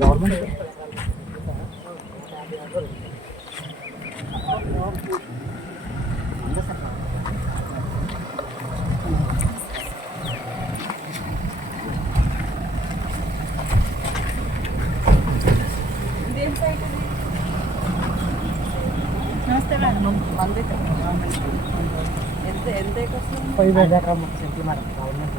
Government నమస్తే madam. ఎంత 5 ఎకరం సెంట్లు మేడం. గవర్నమెంట్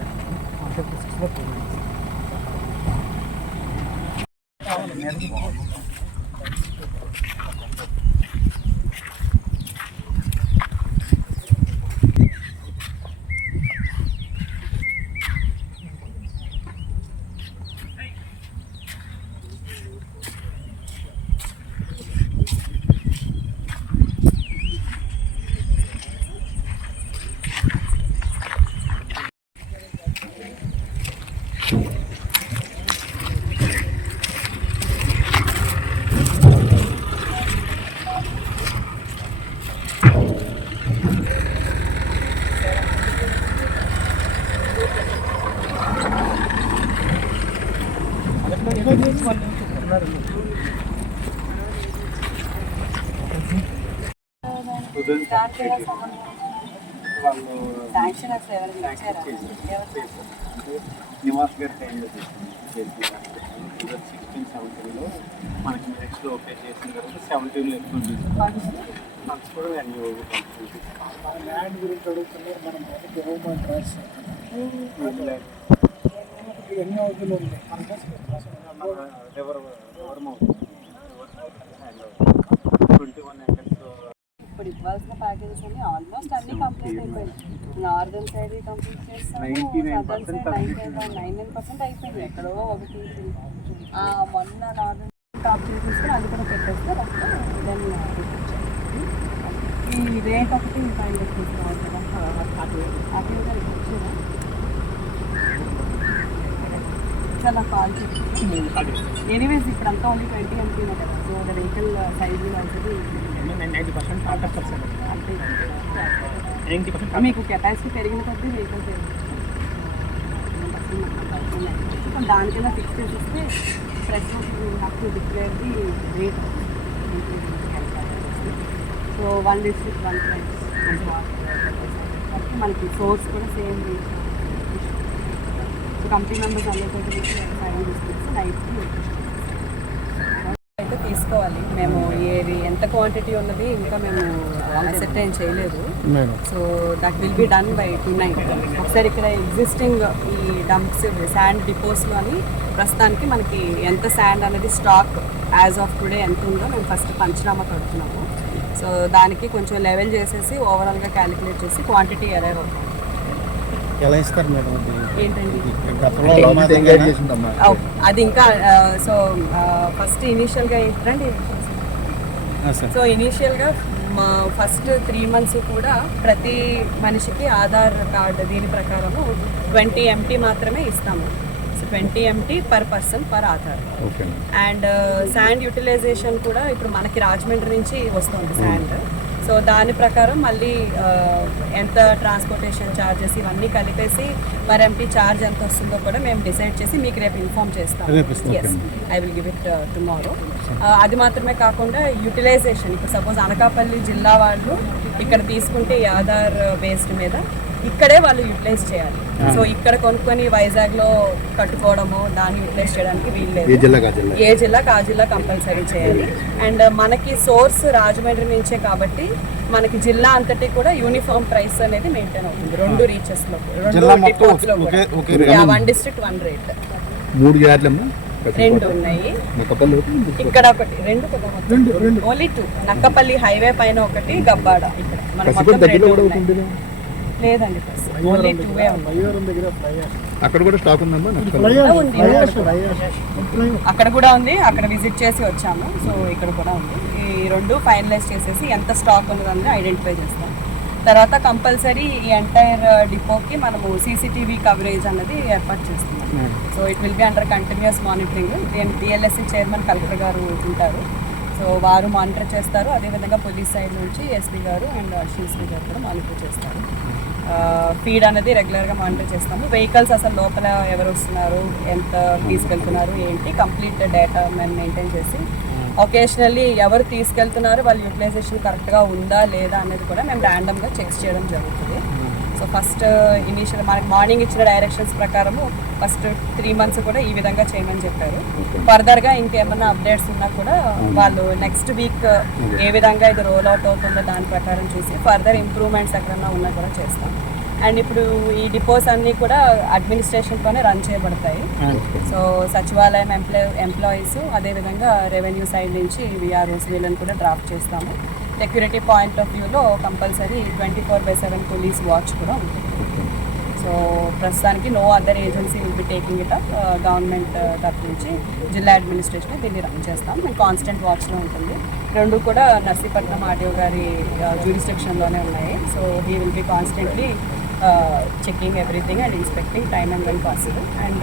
156 నివాస్ గారి టైంలో చేసింది 16-17లో మనకి మెరిట్స్లో ఓకే చేసిన తర్వాత 17లో ఎక్కువ ఫండ్స్ కూడా ల్యాండ్ గురించి అడుగుతున్నారు. మనం గవర్నమెంట్ రాస్తాం ఎన్ని అవుతులు ఉంది ఎవరు 21 acres. ఇప్పుడు ఇవ్వాల్సిన ప్యాకేజెస్ అన్ని ఆల్మోస్ట్ అన్ని కంప్లీట్ అయిపోయింది. నార్దర్న్ సైడ్ కంప్లీట్ చేస్తాము, సదర్న్ సైడ్ 99% అయిపోయింది. ఎక్కడో ఒకటి మొన్న నార్దర్న్ టాప్ చేసేస్తే అది కూడా పెట్టేస్తారు. ఈ రేట్ ఒకటి ఫైన్ చేసుకోవాలి కదా. అది కూడా వచ్చేదా చాలా కాల్ చేసి ఎనీవేస్ ఇప్పుడు అంతా ఓన్లీ 20 MT కదా. సో ఒక వెహికల్ సైజ్ అవుతుంది 90% కాంట్రాక్ట్ అంటే 90% మీకు కెపాసిటీ పెరిగిన కొద్దీ వెహికల్ దానికైనా ఫిక్స్ చేసేస్తే fresh have to declare the rate. So 1:1 price మనకి సోర్స్ కూడా same rate. So company members అందరితో సైన్ తీసుకొచ్చి నైట్కి అయితే తీసుకోవాలి. మేము ఏది ఎంత క్వాంటిటీ ఉన్నది ఇంకా మేము అసెప్టైన్ చేయలేదు. So that will be done by tonight. ఒకసారి ఇక్కడ ఎగ్జిస్టింగ్ ఈ డంప్స్ శాండ్ డిపోస్లో అని ప్రస్తుతానికి మనకి ఎంత శాండ్ అనేది స్టాక్ యాజ్ ఆఫ్ టుడే ఎంత ఉందో మేము ఫస్ట్ పంచనామా కడుతున్నాము. సో దానికి కొంచెం లెవెల్ చేసేసి ఓవరాల్గా క్యాలిక్యులేట్ చేసి క్వాంటిటీ అరైవ్ అవుతాం. ఎలా ఇస్తారు మేడం? ఏంటండి ఏంటంటే అది ఇంకా సో ఫస్ట్ ఇనీషియల్గా ఏంటంటే సో ఇనీషియల్గా మా ఫస్ట్ 3 months కూడా ప్రతి మనిషికి ఆధార్ కార్డు దీని ప్రకారము 20 MT మాత్రమే ఇస్తాము. So 20 MT per person per Aadhaar. And sand utilisation కూడా ఇప్పుడు మనకి రాజమండ్రి నుంచి వస్తుంది శాండ్. సో దాని ప్రకారం మళ్ళీ ఎంత ట్రాన్స్పోర్టేషన్ ఛార్జెస్ ఇవన్నీ కలిపేసి మరి ఎంపీ ఛార్జ్ ఎంత వస్తుందో కూడా మేము డిసైడ్ చేసి మీకు రేపు ఇన్ఫార్మ్ చేస్తాం. Yes, I will give it tomorrow. అది మాత్రమే కాకుండా యూటిలైజేషన్ ఇప్పుడు సపోజ్ అనకాపల్లి జిల్లా వాళ్ళు ఇక్కడ తీసుకుంటే ఈ ఆధార్ బేస్డ్ మీద ఇక్కడే వాళ్ళు యూటిలైజ్ చేయాలి. సో ఇక్కడ కొనుక్కొని వైజాగ్లో కట్టుకోవడము దాన్ని యూటిలైజ్ చేయడానికి వీల్లేదు. ఏ జిల్లాకు ఆ జిల్లా కంపల్సరీ చేయాలి. అండ్ మనకి సోర్స్ రాజమండ్రి నుంచే కాబట్టి మనకి జిల్లా అంతటి కూడా యూనిఫామ్ ప్రైస్ అనేది మెయింటైన్ అవుతుంది 2 రీచెస్లో, 1 district 1 rate. 2 ఉన్నాయి ఇక్కడ, ఒకటి 2 ఓన్లీ 2 నక్కపల్లి హైవే పైన ఒకటి, గబ్బాడ ఇక్కడ మన మొత్తం 2 లేదండి. ఓన్లీ 2 అక్కడ కూడా స్టాక్ ఉందమ్మా? అక్కడ కూడా ఉంది, అక్కడ విజిట్ చేసి వచ్చాము. సో ఇక్కడ కూడా ఉంది. ఈ 2 ఫైనలైజ్ చేసేసి ఎంత స్టాక్ ఉన్నదని ఐడెంటిఫై చేస్తాం. తర్వాత కంపల్సరీ ఈ ఎంటైర్ డిపోకి మనము CCTV కవరేజ్ అన్నది ఏర్పాటు చేస్తున్నాం. So it will be under continuous monitoring. DLSC chairman collector గారు ఉంటారు. సో వారు మానిటర్ చేస్తారు. అదేవిధంగా పోలీస్ సైడ్ నుంచి ఎస్పీ గారు అండ్ సిఎస్పీ గారు కూడా మానిటర్ చేస్తారు. ఫీడ్ అనేది రెగ్యులర్గా మానిటర్ చేస్తాము. వెహికల్స్ అసలు లోపల ఎవరు వస్తున్నారు, ఎంత తీసుకెళ్తున్నారు, ఏంటి కంప్లీట్ డేటా మేము మెయింటైన్ చేసి ఒకేషనల్లీ ఎవరు తీసుకెళ్తున్నారు, వాళ్ళ యూటిలైజేషన్ కరెక్ట్గా ఉందా లేదా అనేది కూడా మేము ర్యాండమ్గా చెక్ చేయడం జరుగుతుంది. సో ఫస్ట్ ఇనీషియల్ మనకి మార్నింగ్ ఇచ్చిన డైరెక్షన్స్ ప్రకారము ఫస్ట్ 3 months కూడా ఈ విధంగా చేయమని చెప్పారు. ఫర్దర్గా ఇంకేమన్నా అప్డేట్స్ ఉన్నా కూడా వాళ్ళు నెక్స్ట్ వీక్ ఏ విధంగా ఇది రోల్ అవుట్ అవుతుందో దాని ప్రకారం చూసి ఫర్దర్ ఇంప్రూవ్మెంట్స్ ఎక్కడన్నా ఉన్నా కూడా చేస్తాం. అండ్ ఇప్పుడు ఈ డిపోస్ అన్నీ కూడా అడ్మినిస్ట్రేషన్తోనే రన్ చేయబడతాయి. సో సచివాలయం ఎంప్లాయీస్ అదేవిధంగా రెవెన్యూ సైడ్ నుంచి విఆర్ఓస్ వీళ్ళని కూడా డ్రాఫ్ట్ చేస్తాము. సెక్యూరిటీ పాయింట్ ఆఫ్ వ్యూలో కంపల్సరీ 24/7 పోలీస్ వాచ్ కూడా ఉంటుంది. సో ప్రస్తుతానికి no other agency will be taking it up. Government తరఫు నుంచి జిల్లా అడ్మినిస్ట్రేషన్ దీన్ని రన్ చేస్తాం. మేము కాన్స్టెంట్ వాచ్లో ఉంటుంది. రెండు కూడా నర్సీపట్నం ఆర్డీఓ గారి జ్యూరిస్డిక్షన్లోనే ఉన్నాయి. So he will be constantly checking everything and inspecting time and when possible, and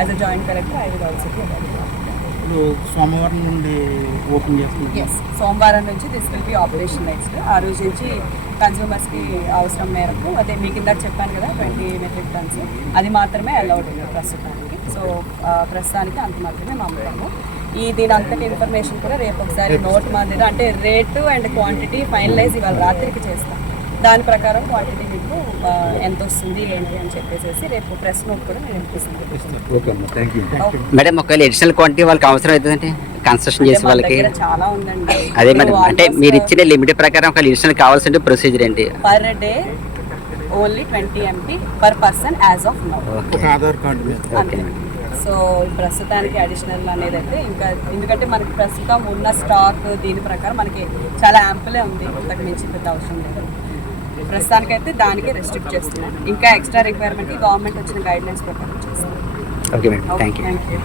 as a joint collector I will also be available. సోమవారం నుండి ఓపెన్ చేస్తుంది. Yes, సోమవారం నుంచి దిస్ విల్ బి ఆపరేషనలైజ్డ్. ఆ రోజు నుంచి కన్స్యూమర్స్కి అవసరం మేరకు అదే మీకు ఇందాక చెప్పాను కదా 20 metric tons అది మాత్రమే అలౌడ్ ఉంది ప్రస్తుతానికి. సో ప్రస్తుతానికి అంత మాత్రమే అమ్ముతాము. దీని అంతటి ఇన్ఫర్మేషన్ కూడా రేపు ఒకసారి నోట్ మాదిరి అంటే రేటు అండ్ క్వాంటిటీ ఫైనలైజ్ ఇవాళ రాత్రికి చేస్తాం. దాని ప్రకారం క్వాంటిటీ మీకు ఎంత వస్తుంది ఏంటి అని చెప్పేసి రేపు ప్రెస్ నోట్ కూడా నేను ఇప్పిస్తాను. మేడం ఒకవేళ అడిషనల్ క్వాంటిటీ వాళ్ళకి అవసరం అవుతుందంటే కన్స్ట్రక్షన్ చేసే వాళ్ళకి చాలా ఉందండి. అదే మేడం అంటే మీరు ఇచ్చిన లిమిట్ ప్రకారం ఒకవేళ అడిషనల్ కావాల్సిన ప్రొసీజర్ ఏంటి? Per day only 20 MT per person as of now. Aadhaar card అంతే. సో ప్రస్తుతానికి అడిషనల్ అనేది అయితే ఇంకా ఎందుకంటే మనకి ప్రస్తుతం ఉన్న స్టాక్ దీని ప్రకారం మనకి చాలా యాంపులే ఉంది. ఇంతకు మించి పెద్ద అవసరం లేదు. ప్రస్తుతానికైతే దానికే రెస్ట్రిక్ట్ చేస్తున్నాం. ఇంకా ఎక్స్ట్రా రిక్వైర్మెంట్కి గవర్నమెంట్ వచ్చిన గైడ్ లైన్స్ ప్రకారం చేస్తున్నాం. Okay madam, thank you.